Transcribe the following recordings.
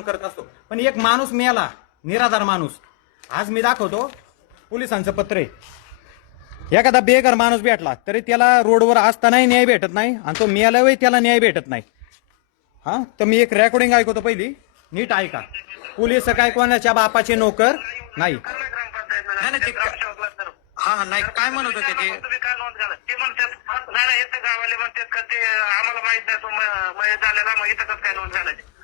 करत असतो. पण एक माणूस मेला निराधार माणूस. आज मी दाखवतो पोलिसांचं पत्र आहे. एखादा बेघर माणूस भेटला तरी त्याला रोडवर असतानाही न्याय भेटत नाही आणि तो मेल्यावरही त्याला न्याय भेटत नाही. हा? तर मी एक रेकॉर्डिंग ऐकवतो पहिली. नीट ऐका. पोलीस काय कोणाच्या बापाचे नोकर? नाही. तुम्ही हा हा नाही काय म्हणत होते ते? काय नोंद करा ते म्हणतात नाही गावाले म्हणतात का ते आम्हाला माहीत नाही तो मयत झालेला मग इथं कसं काय नोंद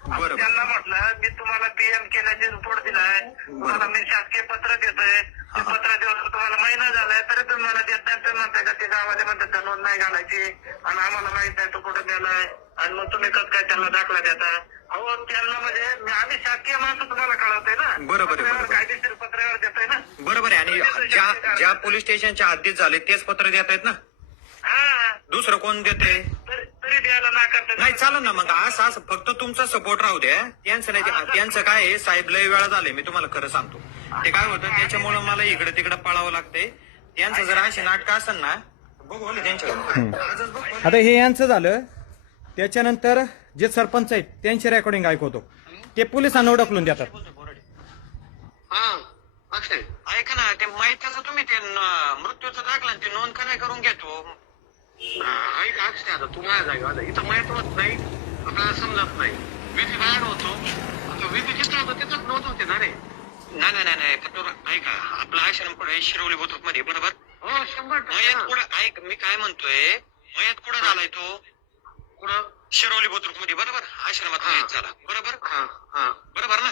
बरोबर. त्यांना म्हटलं मी तुम्हाला पीएम केल्याचे रिपोर्ट दिलाय. तुम्हाला मी शासकीय पत्र देतोय. ते पत्र देऊन तुम्हाला महिना झालाय तरी तुम्ही मला देत नाही तुम्ही म्हणताय का ते गावाले म्हणतात का नोंद नाही घालायची? आणि आम्हाला माहीत नाही तो कुठं गेलाय? आणि मग तुम्ही कसं काय त्यांना दाखला देता? अहो त्यांना म्हणजे मी- आम्ही शासकीय माणसं तुम्हाला कळवतोय ना. बरोबर आहे, पत्रावर बरोबर. कायदेशीर पत्रावर देतोय ना. बरोबर आहे आणि ज्या ज्या पोलीस स्टेशनच्या हद्दीत झाले तेच पत्र देत आहेत ना? हा. दुसरं कोण देते? तरी तरी द्यायला नाकारतात. नाही चालू ना मग. असं असं फक्त तुमचा सपोर्ट राहू द्या. त्यांचं नाही ते- त्यांचं काय आहे? साहेब लय वेळा झाले मी तुम्हाला खरं सांगतो. ते काय होतं त्याच्यामुळे मला इकडे तिकडे पळावं लागतंय त्यांचं जर अशी नाटकं असेल ना बघू आजच बघू आता हे यांचं झालं. त्याच्यानंतर जे सरपंच आहेत त्यांची रेकॉर्डिंग ऐकवतो. ते पोलिसांना ढकलून देतात. हा अक्षय. ऐका ना ते माहितीचं तुम्ही ते न- मृत्यूचं ते नोंद का नाही करून घेतो? ऐक अक्षय आता तू माझ्या जागी आला इथं माहीत होत नाही आपल्याला समजत नाही. विधी बाहेर होतो. आता विधी जिथं होतं तिथंच नोंद होते ना रे. नाही नाही नाही नाही पण तो ऐका आपला आश्रम कुठे शिरवली बुद्रुकमध्ये बरोबर? हो शंभर टक्के. मयत ना. कुठं ऐक मी काय म्हणतोय मयत कुठं झालाय तो? कुठं शिरवली बुद्रुकमध्ये बरोबर आश्रमात झाला. बरोबर? बरोबर ना?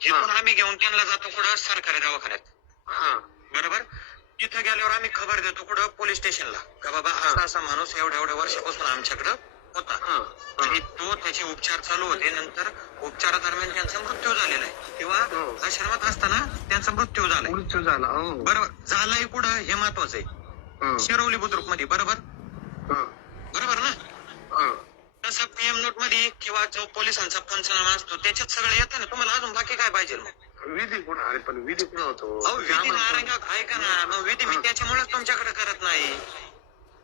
जिथून आम्ही घेऊन त्यांना जातो कुठं? सरकारी दवाखान्यात. हा. बरोबर? तिथं गेल्यावर आम्ही खबर देतो कुठं? पोलीस स्टेशनला. का बाबा असा असा माणूस एवढ्या एवढ्या वर्षापासून आमच्याकडं होता. आणि तो त्याचे उपचार चालू होते. नंतर उपचारादरम्यान त्यांचा मृत्यू झालेला आहे. किंवा हो. आश्रमात असताना त्यांचा मृत्यू झालाय. मृत्यू झाला हो. बरोबर? झालाय कुठं? हे महत्वाचं आहे. शिरवली बुद्रुकमध्ये बरोबर? बरोबर ना? हा. तसं पीएम नोटमध्ये किंवा जो पोलिसांचा पंचनामा असतो त्याच्यात सगळं येतं ना? तुम्हाला अजून बाकी काय पाहिजे मग? विधी कुठं अरे पण विधी कुठं होतो? अहो विधी ऐका ना मग विधी मी हा. त्याच्यामुळेच तुमच्याकडे करत नाही.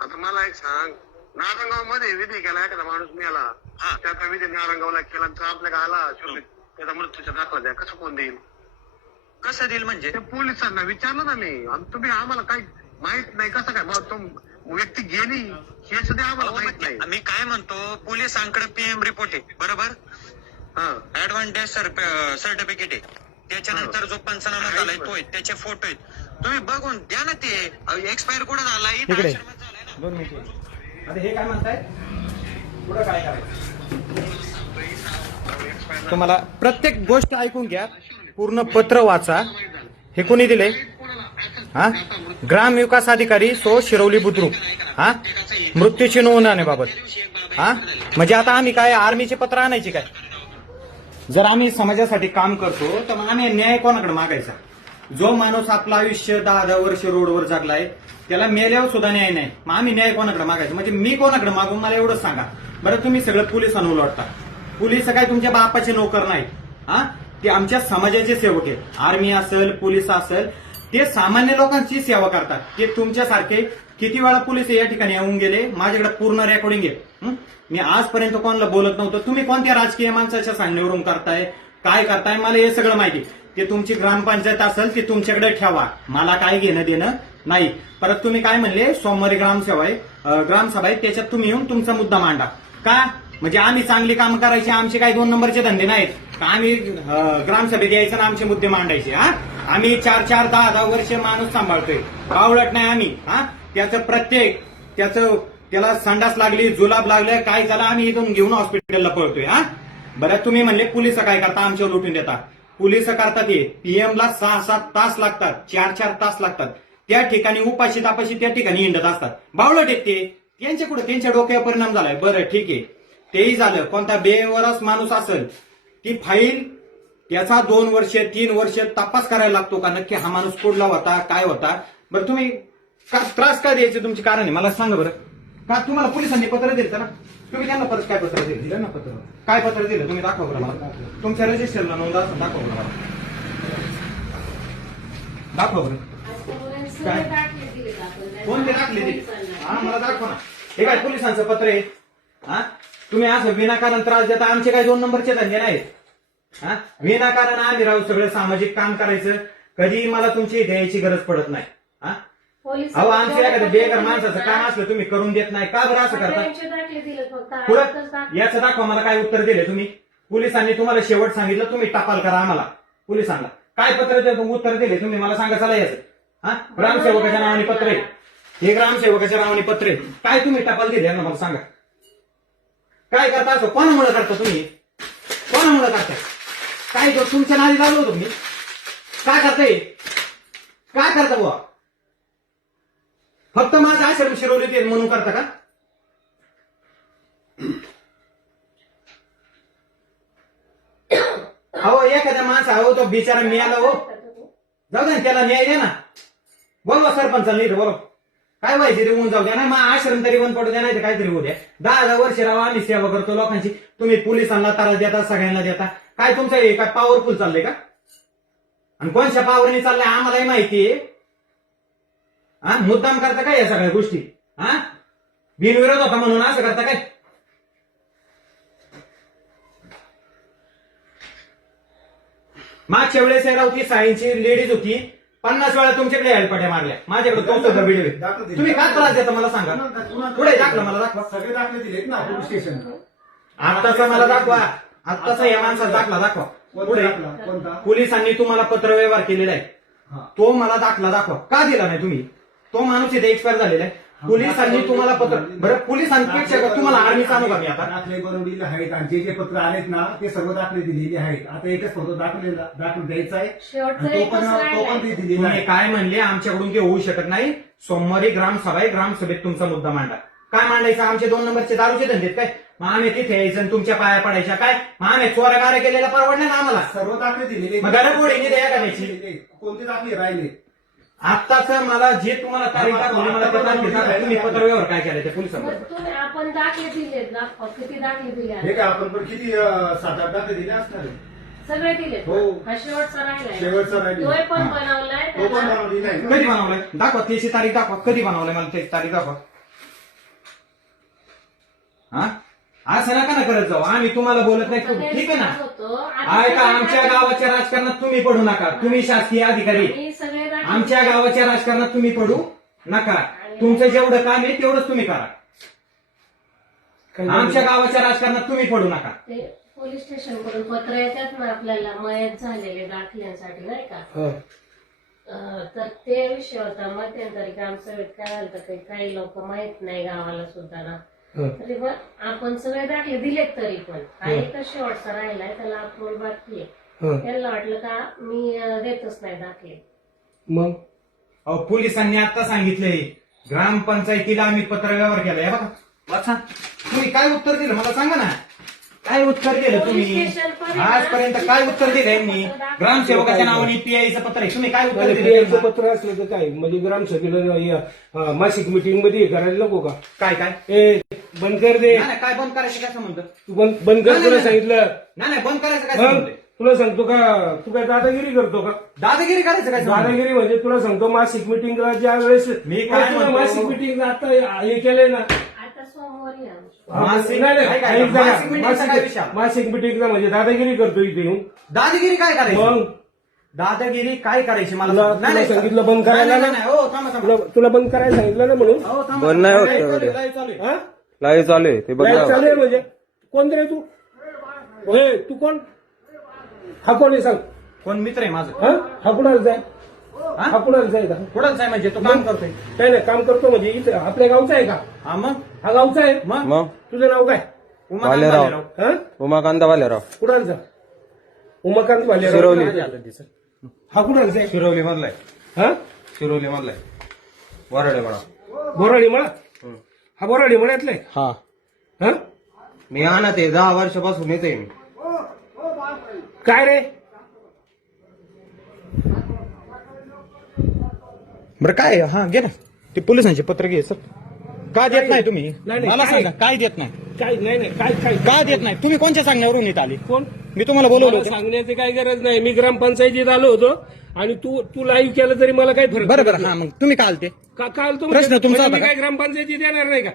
आता मला एक सांग. नारंगावमध्ये विधी केला एखादा माणूस मिळाला हा. त्याचा विधी नारंगावला केला तर आपल्या आला शेवटी त्याचा मृत्यूचा दाखला द्या. कसं कोण देईल? कसं देईल म्हणजे? पोलिसांना विचारलं ना मी. आणि तुम्ही आम्हाला काही माहीत नाही. कसं काय? मग तो व्यक्ती गेली हे सुद्धा आम्हाला माहीत नाही ते- मी काय म्हणतो पोलिसांकडे पीएम रिपोर्ट आहे बरोबर? हा. ऍडव्हान्टेज सर्टिफिकेट आहे. त्याच्यानंतर जो पंचनामा झालाय. तो आहे त्याचे फोटो आहेत. तुम्ही बघून द्या ना ते. एक्सपायर कुठं झालाय. दोन मिनिट. हे काय म्हणताय? पुढं काय करायचं? तुम्हाला प्रत्येक गोष्ट ऐकून घ्या. पूर्ण पत्र वाचा. हे कोणी दिले हा? ग्राम विकास अधिकारी सो शिरवली बुद्रुक. हा? मृत्यूची नोंद आणण्याबाबत. हा? म्हणजे आता आम्ही काय आर्मीचे पत्र आणायचे काय? जर आम्ही समाजासाठी काम करतो तर मग आम्ही न्याय कोणाकडे मागायचा? जो माणूस आपलं आयुष्य दहा दहा वर्ष रोडवर जगलाय त्याला मेल्यावर सुद्धा न्याय नाही. मग आम्ही न्याय कोणाकडे मागायचं? म्हणजे मी कोणाकडे मागून मला एवढं सांगा. बरं तुम्ही सगळं पोलिसांना उलटता पोलीस काय तुमच्या बापाचे नोकर नाही हा? ते आमच्या समाजाचे सेवक आहेत. आर्मी असेल पोलीस असेल ते सामान्य लोकांची सेवा करतात. ते तुमच्यासारखे किती वेळा पोलीस या ठिकाणी येऊन गेले? माझ्याकडे पूर्ण रेकॉर्डिंग आहे. मी आजपर्यंत कोणाला बोलत नव्हतं. तुम्ही कोणत्या राजकीय माणसाच्या सांगण्यावरून करताय? काय करताय? मला हे सगळं माहिती ते तुमची ग्रामपंचायत असेल ती तुमच्याकडे ठेवा. मला काय घेणं देणं नाही. परत तुम्ही काय म्हणले? सोमवारी ग्रामसेवा आहे. ग्रामसभा आहे. त्याच्यात तुम्ही येऊन तुमचा मुद्दा मांडा. का? म्हणजे आम्ही चांगली काम करायची आमचे काही दोन नंबरचे धंदे नाहीत. आम्ही ग्रामसभेत यायचं आणि आमचे मुद्दे मांडायचे हा? आम्ही चार चार दहा दहा वर्ष माणूस सांभाळतोय. बावळट नाही आम्ही हा? त्याचं प्रत्येक त्याचं त्याला संडास लागली जुलाब लागले काय झालं आम्ही इथून घेऊन हॉस्पिटलला पळतोय हा? बरं तुम्ही म्हणले पोलीस काय करता आमच्यावर लुटून देता. पोलीस करतात हे पीएम ला सहा सात तास लागतात चार चार तास लागतात. त्या ठिकाणी उपाशी तापाशी त्या ठिकाणी हिंडत असतात. बावळट येते ते. त्यांच्या कुठे त्यांच्या डोक्यावर परिणाम झालाय. बरं ठीक आहे. तेही झालं. कोणता बेवरस माणूस असेल ती फाईल त्याचा दोन वर्ष तीन वर्ष तपास करायला लागतो का? नक्की हा माणूस कुठला होता काय होता? बरं तुम्ही का त्रास का द्यायचे? तुमचे कारण आहे. मला सांगा बरं. का तुम्हाला पोलिसांनी पत्र दिलं ना? तुम्ही त्यांना परत काय पत्र दिलं? दिलं ना पत्र. काय पत्र दिलं? तुम्ही दाखवा बरं मला. तुमच्या रजिस्टरला नोंद दाखवा बरं मला. दाखवा बरं. कोणते दाखले दिले? हा मला दाखवा ना. हे काय पोलिसांचं पत्र आहे? हा? तुम्ही असं विनाकारण त्रास देता. आमचे काय दोन नंबरचे धंदे नाहीत. हा? विनाकारण आम्ही राहू सगळं सामाजिक काम करायचं. कधी मला तुमची द्यायची गरज पडत नाही. हा? पोलीस अहो आमच्या एखाद्या बेकार माणसाचं काम असलं तुम्ही करून देत नाही. का बरं असं करता? सगळ्यांचे दाखले दिले फक्त. पुढं आजच. याचं दाखवा मला काय उत्तर दिले तुम्ही? पोलिसांनी तुम्हाला शेवट सांगितलं तुम्ही टपाल करा आम्हाला. पोलिसांना. काय पत्र दे- उत्तर दिले तुम्ही? मला सांगा चला याचं. हा? ग्रामसेवकाच्या नावाने पत्र आहे. हे ग्रामसेवकाच्या नावाने पत्र आहे. काय तुम्ही टपाल दिले? यांना मला सांगा. काय करता असं? कोणामुळे करता तुम्ही? कोणामुळे करता? काय तो तुमच्या नादी लागलो तुम्ही काय करताय? काय करता बुवा? फक्त माझा आश्रम शिरवले ते म्हणून करता का? अहो एखाद्या माणसा अहो तो बिचारा मिळाला हो. जाऊ दे ना, त्याला न्याय द्या ना. बोलवा सरपंचाला नाही बोलवा. काय व्हायचे रे जाऊ द्या ना मग आश्रम तरी बंद पडू द्या नाही काहीतरी होऊ द्या. दहा दहा वर्ष राहा आम्ही सेवा करतो लोकांची. तुम्ही पोलिसांना त्रास देता सगळ्यांना देता. काय तुमचं हे काय पॉवरफुल चाललंय का? आणि कोणत्या पावरने चाललंय आम्हालाही माहिती आहे. हा मुद्दाम करता काय या सगळ्या गोष्टी? हा? बिनविरोध होता म्हणून असं करता काय? मागच्या वेळेस आहे राव साईंची लेडीज होती. पन्नास वेळा तुमच्याकडे हेलपाट्या मारल्या माझ्याकडे तो सुद्धा व्हिडिओ तुम्ही काय त्रास देता मला सांगा. पुढे दाखला मला दाखवा. सगळे दाखले दिलेत ना पोलीस स्टेशन आत्ताचा मला दाखवा. आत्ताचा या माणसाचा दाखला दाखवा. पुढे. दाखला? कोणता? पोलिसांनी तुम्हाला पत्र व्यवहार केलेला आहे. हा. तो मला दाखला दाखवा. का दिला नाही तुम्ही? तो माणूस इथे एक्सपायर झालेला आहे. पोलिसांनी तुम्हाला पत्र बरं पोलिसांपेक्षा का तुम्हाला आर्मीचा अनुभव मी आता दाखले बनवलेले आहेत आणि जे जे पत्र आलेत ना ते सर्व दाखले दिलेले आहेत. आता एकच फक्त दाखले दाखल द्यायचा आहे. शेवटचं आणि तो एकच पण तो पण राहिलाय. ते दिलेला तुम्ही आहे. काय म्हणले? आमच्याकडून ते होऊ शकत नाही. सोमवारी ग्रामसभा आहे. ग्रामसभेत तुमचा मुद्दा मांडा. काय मांडायचा? आमचे दोन नंबरचे दारूचे धंदेत काय? मग आम्ही तिथे यायचं आणि तुमच्या पाया पडायच्या. काय? मग आम्ही चोरागारा केलेला परवडलं ना आम्हाला? सर्व दाखले दिलेले. मग आहे का त्याची? कोणते दाखले राहिले? आत्ताच मला जे तुम्हाला तारीख दाखवली मला त्या तारखेत दाखवा. तुम्ही पत्र व्यवहार काय केले ते पोलिसांबरोबर तुम्ही आपण दाखले दिले दाखवा किती दाखले दिले हे आपण पण किती अं, सात आठ दाखले दिले असणार आहे. सगळे दिले हो. हा शेवटचा राहिलाय शेवटचा राहिले. तोय पण हा. बनवलाय तो पण त्याला- बनवलेला आहे. कधी ना? बनवलंय? दाखवा त्याची तारीख दाखवा. कधी बनवलंय मला त्याची तारीख दाखवा. हा? असं नका ना करत जाऊ. आम्ही तुम्हाला बोलत नाही. ठीक आहे ना? त्रास होतो. आता आहे का सगळे आमच्या गावाच्या राजकारणात तुम्ही पडू नका. तुम्ही शासकीय अधिकारी. आमच्या गावाच्या राजकारणात तुम्ही पडू नका. तुमचं जेवढं काम आहे तेवढंच तुम्ही करा. आमच्या गावाच्या राजकारणात तुम्ही पडू नका. ते पोलीस स्टेशनकडून पत्र येतात ना आपल्याला मयत झालेले दाखल्यांसाठी नाही का? अं, तर ते विषय होता. मध्यंतरी ग्रामसभेत काय झालं होतं, काही काही लोक माहीत नाही गावाला सुद्धा ना. तरी पण आपण सगळे दाखले दिलेत तरी पण. हा. एकच शेवटचा राहिलाय त्याला अप्रूव्हल बाकी आहे. त्यांना वाटलं का मी अं, देतच नाही दाखले. मग? अहो पोलिसांनी आता सांगितलंय. ग्रामपंचायतीला आम्ही पत्र व्यवहार केलाय. हे बघा. वाचा. तुम्ही काय उत्तर दिलं? मला सांगा ना. काय उत्तर दिलं तुम्ही? आजपर्यंत काय उत्तर दिलं यांनी? ग्रामसेवकाच्या नावाने पीआयचं पत्र आहे. तुम्ही काय उत्तर दिलं त्यांना? पत्र असलं तर काय? म्हणजे ग्रामसभेला या, अं, मासिक मिटिंगमध्ये हे करायला नको का? काय काय? ए बंद कर दे. नाही, नाही, काय बंद करायचं काय संबंध? तू बंद बंद कर नाही, तुला नाही, सांगितलं. नाही नाही बंद करायचं काय मग संबंध आहे? तुला सांगतो का तू काय दादागिरी करतो का दादागिरी करायचं काय संबंध? दादागिरी म्हणजे तुला सांगतो मासिक मिटिंगला ज्या वेळेस मी काय तुला म्हणतो? मासिक मिटिंग आता हे केलंय ना आता सोमवारी आहे आमचं. मासिक- नाही, नाही, काय काय? ऐक जरा. मासिक मिटिंगचा काय विषय? मासिक मासिक मिटिंगला म्हणजे दादागिरी करतो इथे येऊन दादागिरी काय करायची मग दादागिरी काय करायची मला तुला- सांगा. नाही, तुला नाही, सांगितलं बंद करायला नाही, ना? नाही, नाही, हो, थांबा, थांबा. तुला तुला बंद करायला सांगितलं ना म्हणून हो, थांबा. बंद नाही होत लाईव्ह चालू आहे, तेवढे. लाईव्ह चालू आहे. हा लाईव्ह चालू आहे ते बघा चालू आहे म्हणजे कोण रे तू तू कोण हा कोण आहे सांग? कोण मित्र आहे माझं? हा? हा कुणाला जाय? हा? हा कुणाला जाय का कुठंच आहे म्हणजे? तो काम करतोय. नाही नाही काम करतो म्हणजे इथं आपल्या गावचा आहे का? हा मग? हा गावचा आहे? मग? मग? तुझं नाव काय? उमाकांत भालेराव. भालेराव. हा? उमाकांत वालेराव कुणालचा उमाकांत भालेराव. शिरवली. हा कुणालचा आहे शिरोली मधलाय. हा? शिरोली मधलाय. वरडे म्हणा. बोराडी मळा हा बोराडी मळ्यातलाय हा. हा? मी आणत आहे दहा वर्षापासून येते मी. काय रे? बरं काय हा घे ना. ते पोलिसांचे पत्र घे सर. का देत नाही तुम्ही? नाही, मला काय? सांगा काय देत नाही? काय? नाही नाही काय काय? का देत नाही? तुम्ही कोणत्या सांगण्यावरून येत आली? कोण? मी तुम्हाला बोलवलं मला होतं. सांगण्याची काही गरज नाही. मी ग्रामपंचायतीत आलो होतो आणि तू तू लाईव्ह केलं तरी मला काही फरक बरं बरं हा मग तुम्ही का आलते? का- काल तो प्रश्न तुमचा म्हणजे होता मी का? काय ग्रामपंचायतीत येणार नाही का?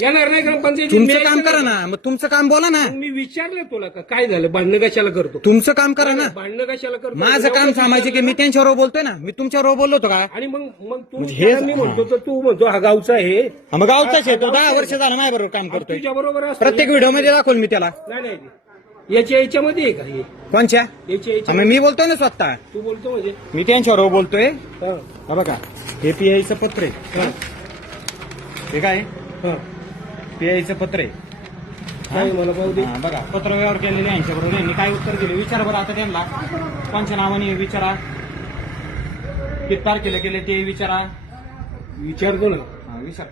येणार नाही ग्रामपंचायत तुमचं काम करा ना. मग तुमचं काम बोला ना. मी विचारलं तुला का? काय झालं? भांडणं कशाला करतो? तुमचं काम करा ना. भांडणं कशाला करतो? माझं काम थांबायचं की मी त्यांच्याबरोबर बोलतोय ना. मी तुमच्याबरोबर बोललो होतो का? आणि मग मग तू म्हणजे हे- मी म्हणतो तर तू म्हणतो हा गावचा आहे. हा, मग गावचाच आहे तो. दहा वर्ष झालं माझ्या बरोबर काम करतोय. तुझ्या बरोबर प्रत्येक व्हिडिओमध्ये दाखवल मी त्याला. नाही नाही याच्या याच्यामध्ये आहे का हे? कोणच्या? याच्या हा, याच्या मग मी बोलतोय ना स्वतः. तू बोलतो म्हणजे? मी त्यांच्याबरोबर बोलतोय. हा, हा बघा. हे पीआयचं पत्र आहे. हा, हे काय? हा. पीआयचं पत्र आहे. काय मला पाहू दे. हा, बघा पत्र व्यवहार केलेले यांच्या बरोबर यांनी काय उत्तर दिले? विचारा बरं आता त्यांना. कोणच्या नावाने विचारा? किती तारखेला केले ते विचारा? विचारतो ना. हा, विचार.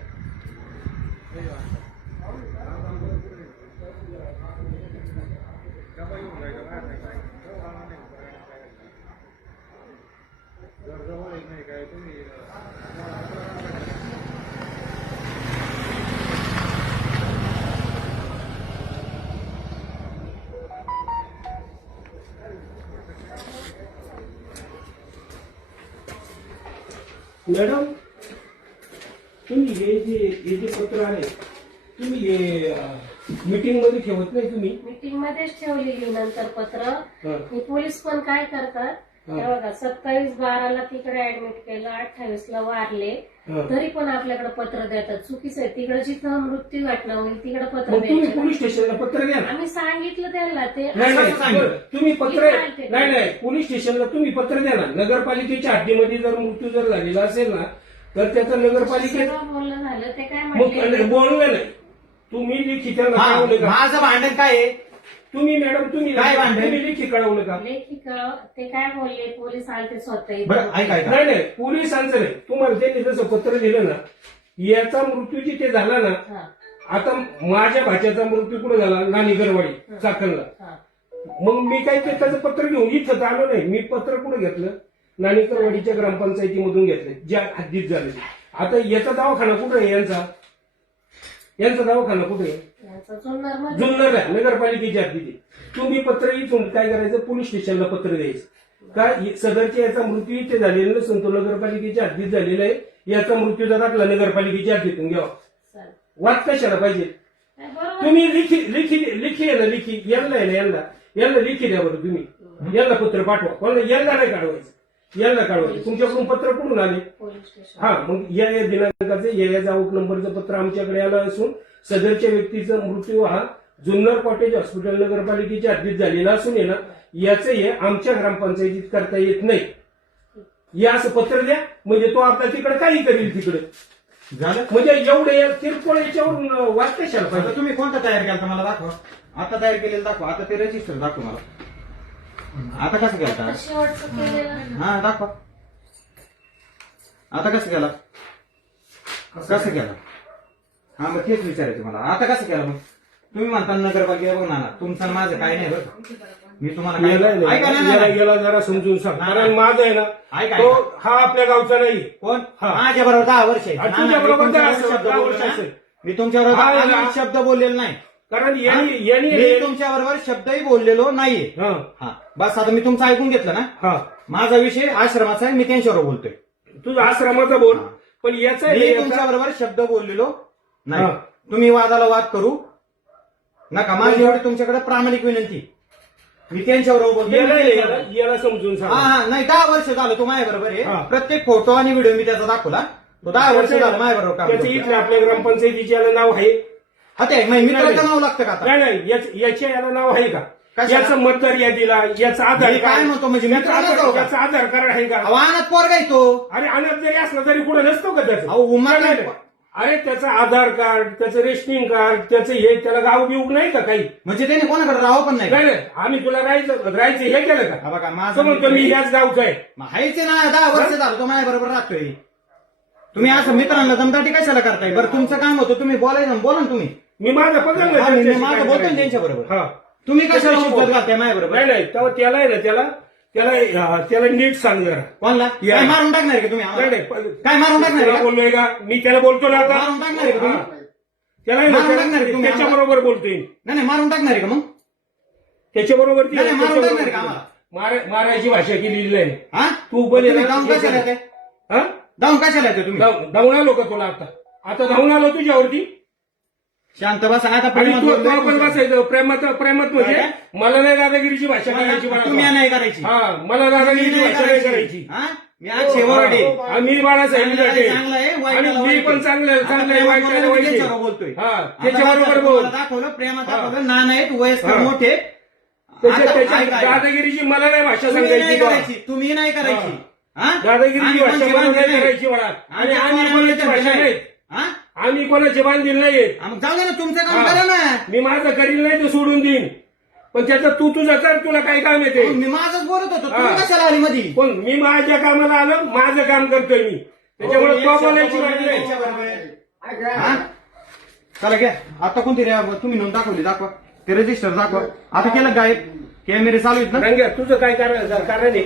मॅडम तुम्ही हे जे हे जे पत्र आहे तुम्ही हे मीटिंगमध्ये ठेवत नाही तुम्ही मीटिंग मध्येच ठेवलेली नंतर पत्र हा. पोलीस पण काय करतात हे बघा सत्तावीस बाराला तिकडे ऍडमिट केलं अठ्ठावीस ला वारले. तरी पण आपल्याकडे पत्र देतात. चुकीचं आहे. तिकडे जिथं मृत्यू घटना होईल. तिकडे पत्र मग तुम्ही द्यायचं. पोलीस स्टेशनला पत्र द्या ना. आम्ही सांगितलं त्यांना ते नाही नाही तुम्ही पत्र. नाही नाही पोलीस स्टेशनला तुम्ही पत्र द्या ना. नगरपालिकेच्या हद्दीमध्ये जर मृत्यू जर झालेला असेल ना तर त्याचं नगरपालिकेत सगळं बोलणं झालं. ते काय मग बोललं नाही. तुम्ही लिखी त्यांना हा, माझं भांडण काय आहे? तुम्ही मॅडम तुम्ही काय भांडण? तुम्ही लिखी कळवलं का? लेखी कळ- ते काय बोलले? पोलीस स्वतः. बरं ऐका ऐका. नाही नाही पोलिसांचं नाही तुम्हाला त्यांनी जसं पत्र दिलं ना याचा मृत्यू जिथे झाला ना हा, आता माझ्या भाच्याचा मृत्यू कुठे झाला? नानीगरवाडी चाकणला. हा. मग मी काय ते त्याचं पत्र घेऊन इथं तर आलो नाही. मी पत्र कुठे घेतलं? नाणेकरवाडीच्या ग्रामपंचायतीमधून घेतलं ज्या हद्दीत झाले. आता याचा दवाखाना कुठे आहे? यांचा? यांचा दवाखाना कुठे आहे? जुन्नर आहे. नगरपालिकेच्या हद्दीत आहे. तुम्ही पत्र इथून काय करायचं? पोलीस स्टेशनला पत्र द्यायचं. का सदरच्या याचा मृत्यू इथे झालेला नसून तो नगरपालिकेच्या हद्दीत झालेला आहे. याचा मृत्यूचा दाखला नगरपालिकेच्या हद्दीतून घ्यावा. वाद कशाला पाहिजे? नाही, तुम्ही लिखी लिखी लिखी आहे ना लिखी. यांना आहे ना यांना. यांना लिखी द्या बरं तुम्ही. यांना पत्र पाठवा. कोणाला यांना नाही काढवायचं. यांना काढवायचं तुमच्याकडून पत्र कुठून आले? Police station. हा मग या या दिनांकाचे या या जाऊक नंबरचं पत्र आमच्याकडे आलं असून सदरच्या व्यक्तीचा मृत्यू हा जुन्नर कॉटेज हॉस्पिटल नगरपालिकेच्या हद्दीत झालेला असून ना याचं हे आमच्या ग्रामपंचायतीत करता येत नाही. या असं पत्र द्या म्हणजे तो आपला तिकडे काही करील तिकडे. झालं? म्हणजे एवढे या किरकोळ याच्यावरून आता पाहिजे. तुम्ही कोणता तयार केला मला दाखवा. आता तयार केलेलं दाखवा. आता ते रजिस्टर दाखवा मला. आता कसं शेवटचं केलेलं हा दाखवा आता कसं केला कसं केलं हा मग तेच विचारायचं मला आता कसं केलं मग तुम्ही म्हणता नगरपालिका बघ ना तुमचं आणि माझं काही नाही बरं का. मी तुम्हाला काय- याला ऐका ना, ना, याला- ना. याला जरा समजून सांग नाही, कारण माझं आहे ना ऐका, तो ऐका. हा आपल्या गावचा नाही कोण हा. माझ्या बरोबर दहा वर्ष आहे. हा, ना, तुझ्या ना, मी बरोबर दहा शब्द दहा बोललो वर्ष ना. असेल. मी तुमच्यावर हा, ना. शब्द बोललेलो नाही कारण यांनी यांनी मी तुमच्या बरोबर शब्दही बोललेलो नाहीये. हा. हा. बस आता मी तुमचं ऐकून घेतलं ना? हा. माझा विषय आश्रमाचा आहे मी त्यांच्यावर बोलतोय. तुझा आश्रमाचा बोल. हा. पण याचा मी तुमच्या याचा- बरोबर शब्द बोललेलो नाही. हा. तुम्ही वादाला वाद करू नका. माझी एवढी तुमच्याकडे प्रामाणिक विनंती. मी त्यांच्याबरोबर बोलतोय याला मी याला त्यांच्याबरोबर. याला समजून हा सांग. हा नाही दहा वर्ष झालं तो माझ्या बरोबर हा. आहे प्रत्येक फोटो आणि व्हिडिओ मी त्याचा दाखवला. तो दहा वर्ष झालं माझ्या बरोबर काम त्याचं करतोय. इथलं आपल्या ग्रामपंचायतीचे याला नाव आहे. हा ते मग मित्राचं नाही. नाव लागतं का आता? नाही नाही याच- याच्या याला नाव आहे का? कशाला? याचं मतदार यादीला याचा आधार मी काय म्हणतो म्हणजे याचं मित्राला आधार- जाऊ का? याचं आधार कार्ड आहे का? आव्हानात पोरगा आहे तो. अरे अनाथ जरी असला तरी कुठे नसतो का त्याचं? अहो, उमा- नाही, नाही. अरे त्याचं आधार कार्ड त्याचं रेशनिंग कार्ड त्याचं हे त्याला गाव बिव नाही का काही? म्हणजे त्याने कोणाकडे राहावं पण नाही? नाही नाही आम्ही तुला राहायचं राहायचं हे केलं हा का बघा माझं म्हणतो मी ह्याच गावचा आहे. हायचे ना दहा वर्ष झालं तो माझ्या बरोबर राहतोय. तुम्ही असं मित्रांना दमदाटी कशाला करताय? बरं तुमचं काम होतं तुम्ही बोलायचं बोला ना तुम्ही. मी माझं पगार नाही हा, मी- मी त्यांच्याशी माझं काय बोलतोय करायचं. त्यांच्या बरोबर हा. तुम्ही कशाला त्याच्याशी मुद्दात बोल. घालताय माझ्या बरोबर नाही नाही तेव्हा त्याला आहे ना त्याला त्याला हा, त्याला नीट सांग जरा. कोणला? या. काय मारून टाकणार का तुम्ही नाही आम्हाला? नाही काय मारून टाकणार त्याला का? बोललोय का? मी त्याला बोलतो ना आता. मारून टाकणार का तुम्ही? हा. त्याला आहे ना, मारून टाकणार तुम्ही त्याच्या बरोबर बोलतोय. नाही नाही मारून टाकणार आहे का मग? त्याच्या बरोबर नाही, नाही, मारून टाकणार का आम्हाला? मारायची भाषा केलेली आहे. हा? तू बोल तुम्ही जाऊन कशाला येते हा? जाऊन कशाला येते तुम्ही? धाव- धावून आलो का तुला आता? आता धावून आलो तुझ्यावरती? शांत बस आता आणि प्रेमात तू बोलतोय. तू आपण बसायचं प्रेमात प्रेमात म्हणजे काय? मला नाही दादागिरीची भाषा करायची मला- तुम्ही नाही करायची हा मला दादागिरीची भाषा नाही करायची हा? मी आज शेवट आहे आम्ही बाळासाहेब चांगलं आहे, चांगलं आहे, वाईटाला आणि मी वाईट पण आहे. चांगलं आता चांगलं आहे प्रेमात वाईटाला बोलून वाईट ते आहे. सर्व बोलतोय हा आता त्याच्याबरोबर बघा, बोल तुम्हाला दाखवलं प्रेमात हा. दाखवलं नाना आहेत वयस्कर हा. मोठे त्याच्या आता त्याच्या ऐका, ऐका. दादागिरीची मला नाही भाषा तुम्ही नाही सांगायची बा. करायची तुम्ही नाही करायची हा? दादागिरीची भाषा मला नाही. करायची मला आणि आमच्या आम्ही कोणाची भाषा नाही. आम्ही कोणाचे बांधील हा, मग जाऊ दे ना तुमचं काम हा. करा ना. मी माझं करील नाही तर सोडून देईन. पण त्याचं तू तुझं कर तुला काय काम येते मी माझंच बोलत होतो. हा. तुम्ही कशाला आली मधी? पण मी माझ्या कामाला आलो माझं काम करतोय मी. त्याच्यामुळे हो, तो बोलायची वाट नाही. हा? चला घ्या. आता कोणती रे तुम्ही नोंद दाखवली दाखवा. ते रजिस्टर दाखवा. आता केलं गायब. कॅमेरे चालू आहेत ना? रंग्या तुझं काय कारण कारण आहे?